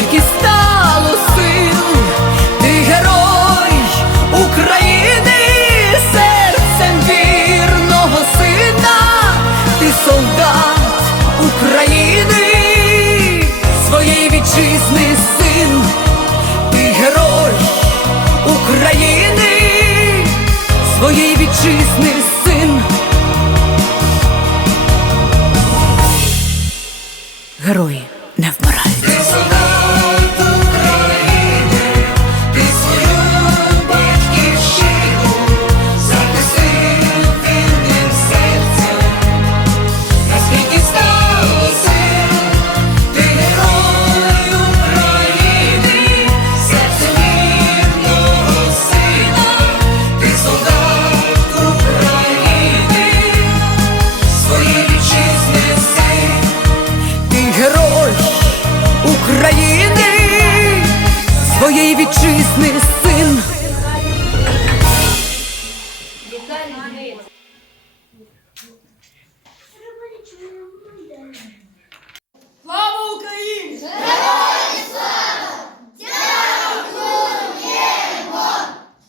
скільки стало сил, ти герой України, серцем вірного сина, ти солдат України, своєї вітчизни син, ти герой України, своєї вітчизни син. Герої не вмирають. своєї вітчизни син.